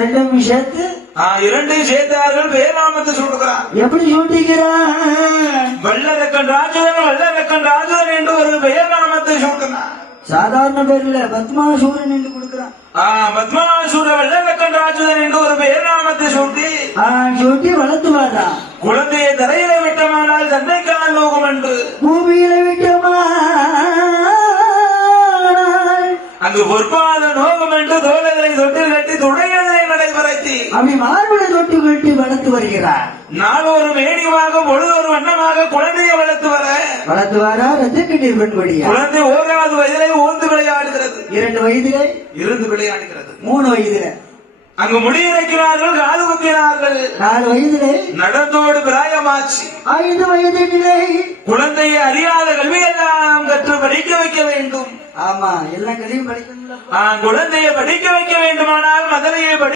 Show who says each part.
Speaker 1: ரெண்டும் சேர்த்து
Speaker 2: இரண்டையும் சேர்த்தார்கள் பேராமத்தை சொல்லுகிறார்
Speaker 1: எப்படி சூட்டிக்கிறான்
Speaker 2: வல்லரக்கன் ராஜுதன் வல்லரக்கன் ராஜுதன் என்று ஒரு பெயர் நாமத்தை சொல்கிறார்
Speaker 1: சாதாரண பேர்ல பத்மாசூரன் என்று கொடுக்கிறான்
Speaker 2: ஆ, பத்மாசூர வல்லரக்கன் ராஜுதன் என்று ஒரு நாமத்தை சொல்லி
Speaker 1: சூட்டி வளர்த்து வாடா.
Speaker 2: குழந்தையை தரையில விட்டமானால் தந்தைக்கான லோகம் என்று
Speaker 1: பூமியில விட்டமா
Speaker 2: அங்கு பொற்பாத நோகம் என்று தோழர்களை தொட்டில் கட்டி
Speaker 1: அப்படி மார்புல தொட்டு கட்டி வளர்த்து வருகிறார்.
Speaker 2: நாள் ஒரு மேடியாக பொழுது ஒரு வண்ணமாக குழந்தையை வளர்த்து வர.
Speaker 1: வளர்த்து வாரா ரத்தக்கண்ணீர் பெண்படியா
Speaker 2: குழந்தை ஓராவது வயதிலே ஊர்ந்து விளையாடுகிறது.
Speaker 1: இரண்டு வயதிலே?
Speaker 2: இருந்து விளையாடுகிறது.
Speaker 1: மூணு வயதில?
Speaker 2: அங்கு முடியிறைக்கிறார்கள் காது குத்தினார்கள்.
Speaker 1: நாலு வயதிலே?
Speaker 2: நடந்தோடு பிராயமாச்சு.
Speaker 1: ஐந்து வயதிலே
Speaker 2: குழந்தையை அறியாத கல்வியெல்லாம் கற்று படிக்க வைக்க வேண்டும்.
Speaker 1: ஆமா எல்லா கதையும் படிக்கணும்ல.
Speaker 2: ஆ, குழந்தையை படிக்க வைக்க வேண்டுமானால் மதுரையை